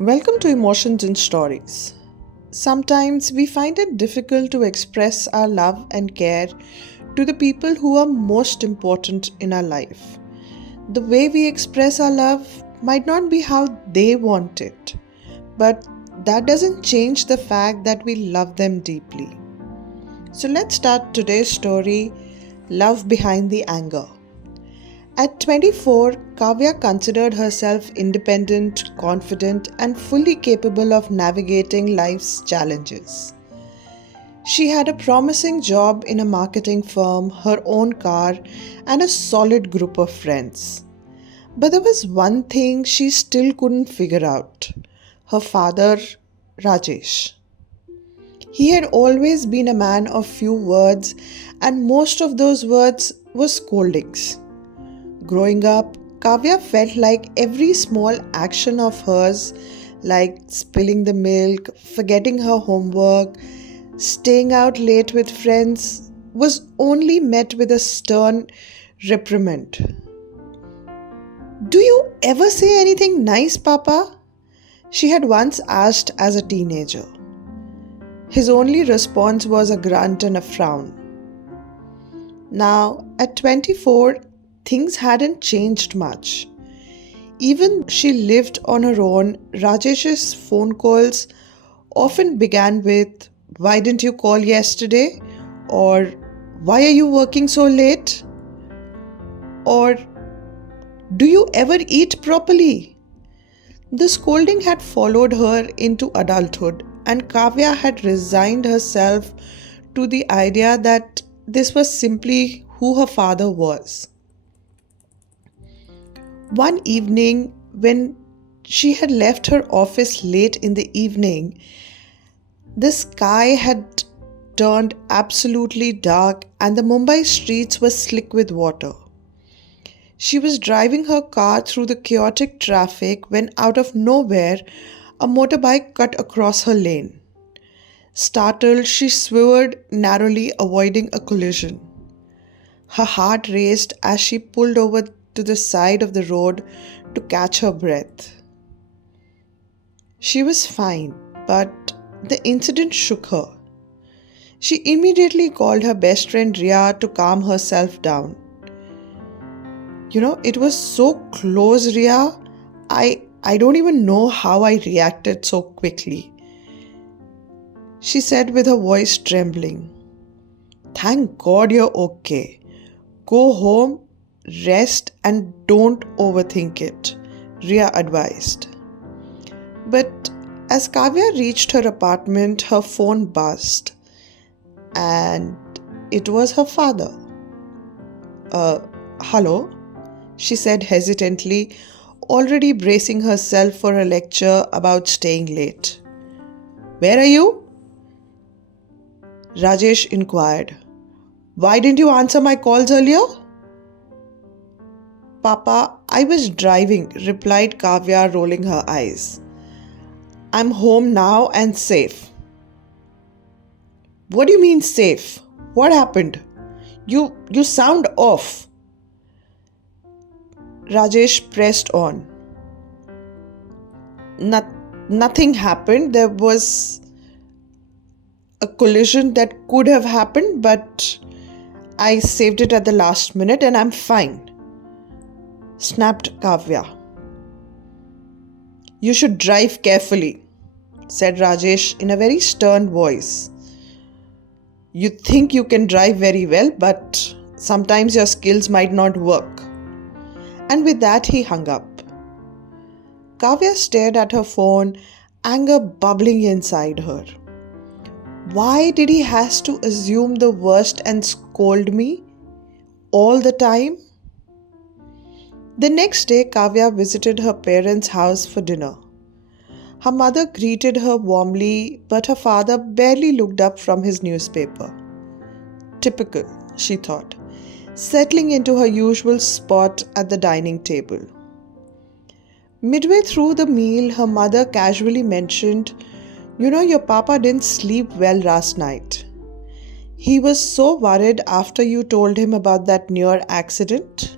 Welcome to Emotions and Stories. Sometimes we find it difficult to express our love and care to the people who are most important in our life. The way we express our love might not be how they want it, but that doesn't change the fact that we love them deeply. So let's start today's story, Love Behind the Anger. At 24, Kavya considered herself independent, confident, and fully capable of navigating life's challenges. She had a promising job in a marketing firm, her own car, and a solid group of friends. But there was one thing she still couldn't figure out: her father, Rajesh. He had always been a man of few words, and most of those words were scoldings. Growing up, Kavya felt like every small action of hers, like spilling the milk, forgetting her homework, staying out late with friends, was only met with a stern reprimand. "Do you ever say anything nice, Papa?" she had once asked as a teenager. His only response was a grunt and a frown. Now, at 24, things hadn't changed much. Even though she lived on her own, Rajesh's phone calls often began with, "Why didn't you call yesterday?" Or "Why are you working so late?" Or "Do you ever eat properly?" The scolding had followed her into adulthood, and Kavya had resigned herself to the idea that this was simply who her father was. One evening, when she had left her office late in the evening, the sky had turned absolutely dark and the Mumbai streets were slick with water. She was driving her car through the chaotic traffic when, out of nowhere, a motorbike cut across her lane. Startled, she swerved narrowly, avoiding a collision. Her heart raced as she pulled over to the side of the road to catch her breath. She was fine, but the incident shook her. She immediately called her best friend Ria to calm herself down. It was so close, Ria. I don't even know how I reacted so quickly," she said with her voice trembling. "Thank God you're okay. Go home, rest, and don't overthink it," Ria advised. But as Kavya reached her apartment, her phone buzzed, and it was her father. Hello?" she said hesitantly, already bracing herself for a lecture about staying late. "Where are you?" Rajesh inquired. "Why didn't you answer my calls earlier?" "Papa, I was driving," replied Kavya, rolling her eyes. "I'm home now and safe." "What do you mean safe? What happened? You sound off." Rajesh pressed on. Nothing happened. There was a collision that could have happened, but I saved it at the last minute and I'm fine," snapped Kavya. "You should drive carefully," said Rajesh in a very stern voice. "You think you can drive very well, but sometimes your skills might not work." And with that, he hung up. Kavya stared at her phone, anger bubbling inside her. Why did he have to assume the worst and scold me all the time? The next day, Kavya visited her parents' house for dinner. Her mother greeted her warmly, but her father barely looked up from his newspaper. Typical, she thought, settling into her usual spot at the dining table. Midway through the meal, her mother casually mentioned, "Your papa didn't sleep well last night. He was so worried after you told him about that near accident."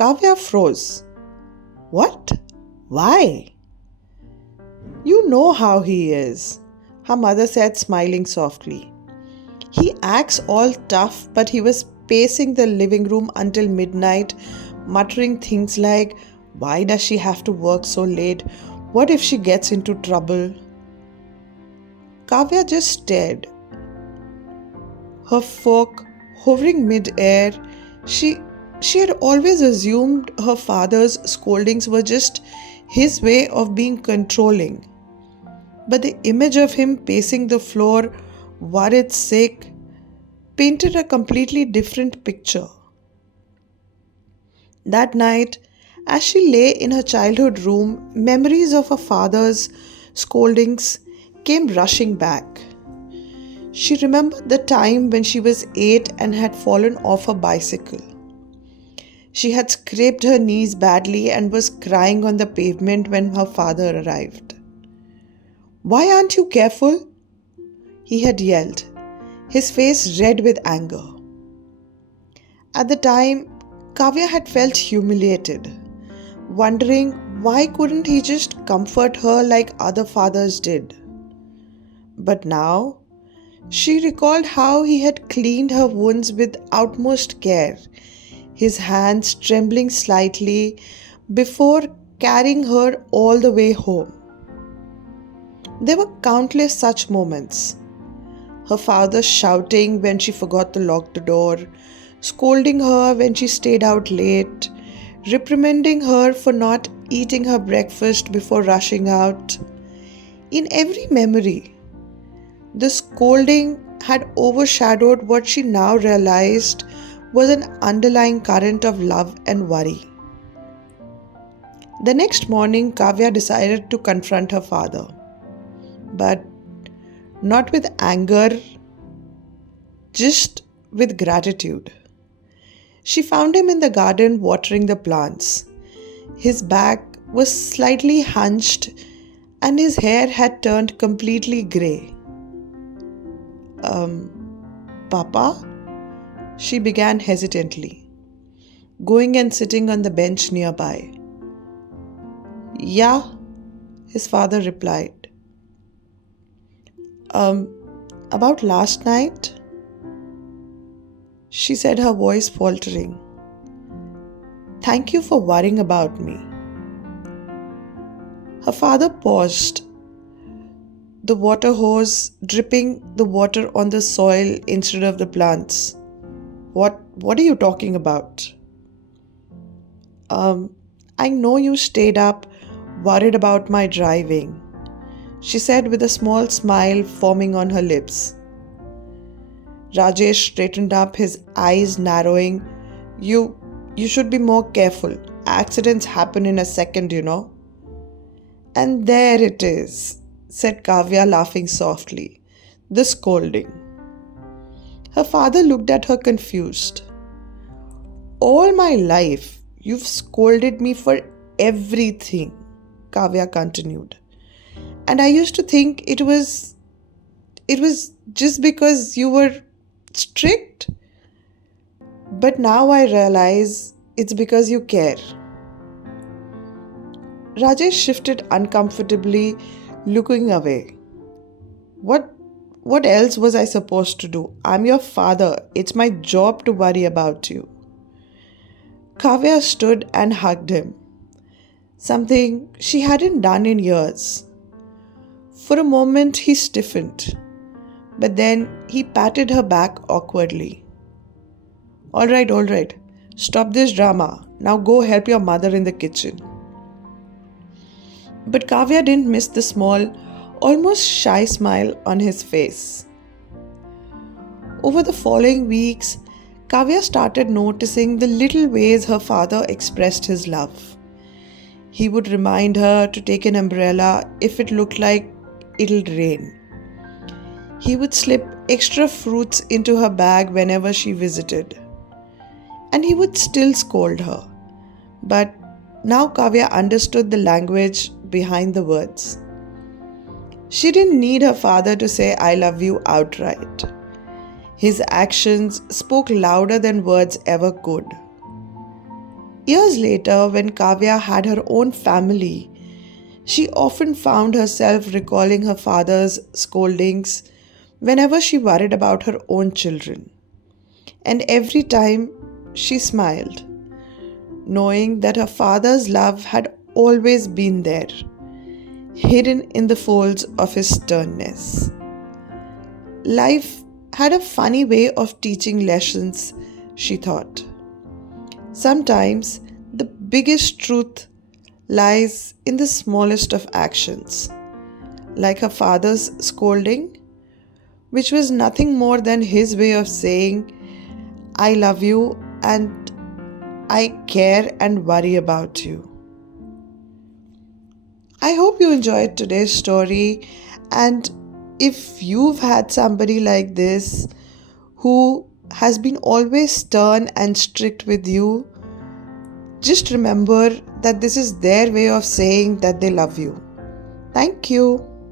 Kavya froze. "What? Why? You know how he is, her mother said, smiling softly. He acts all tough, but he was pacing the living room until midnight, muttering things like, "Why does she have to work so late? What if she gets into trouble?" Kavya just stared, her fork hovering mid-air. She had always assumed her father's scoldings were just his way of being controlling. But the image of him pacing the floor, worried sick, painted a completely different picture. That night, as she lay in her childhood room, memories of her father's scoldings came rushing back. She remembered the time when she was 8 and had fallen off her bicycle. She had scraped her knees badly and was crying on the pavement when her father arrived. "Why aren't you careful?" he had yelled, his face red with anger. At the time, Kavya had felt humiliated, wondering why couldn't he just comfort her like other fathers did. But now, she recalled how he had cleaned her wounds with utmost care, his hands trembling slightly before carrying her all the way home. There were countless such moments. Her father shouting when she forgot to lock the door, scolding her when she stayed out late, reprimanding her for not eating her breakfast before rushing out. In every memory, the scolding had overshadowed what she now realized was an underlying current of love and worry. The next morning, Kavya decided to confront her father, but not with anger, just with gratitude. She found him in the garden watering the plants. His back was slightly hunched and his hair had turned completely grey. Papa? She began hesitantly, going and sitting on the bench nearby. "Yeah," his father replied. About last night?" she said, her voice faltering. "Thank you for worrying about me." Her father paused, the water hose dripping the water on the soil instead of the plants. What are you talking about?" I know you stayed up, worried about my driving," she said with a small smile forming on her lips. Rajesh straightened up, his eyes narrowing. You should be more careful. Accidents happen in a second, you know." "And there it is," said Kavya, laughing softly. "The scolding." Her father looked at her confused. "All my life, you've scolded me for everything," Kavya continued. "And I used to think it was just because you were strict. But now I realize it's because you care." Rajesh shifted uncomfortably, looking away. What else was I supposed to do? I'm your father. It's my job to worry about you." Kavya stood and hugged him, something she hadn't done in years. For a moment he stiffened, but then he patted her back awkwardly. All right. Stop this drama. Now go help your mother in the kitchen." But Kavya didn't miss the small, almost shy smile on his face. Over the following weeks, Kavya started noticing the little ways her father expressed his love. He would remind her to take an umbrella if it looked like it'll rain. He would slip extra fruits into her bag whenever she visited. And he would still scold her. But now Kavya understood the language behind the words. She didn't need her father to say "I love you" outright. His actions spoke louder than words ever could. Years later, when Kavya had her own family She often found herself recalling her father's scoldings whenever she worried about her own children. And every time she smiled, knowing that her father's love had always been there, hidden in the folds of his sternness. Life had a funny way of teaching lessons, she thought. Sometimes the biggest truth lies in the smallest of actions, like her father's scolding, which was nothing more than his way of saying, I love you and I care and worry about you. I hope you enjoyed today's story, and if you've had somebody like this who has been always stern and strict with you, just remember that this is their way of saying that they love you. Thank you.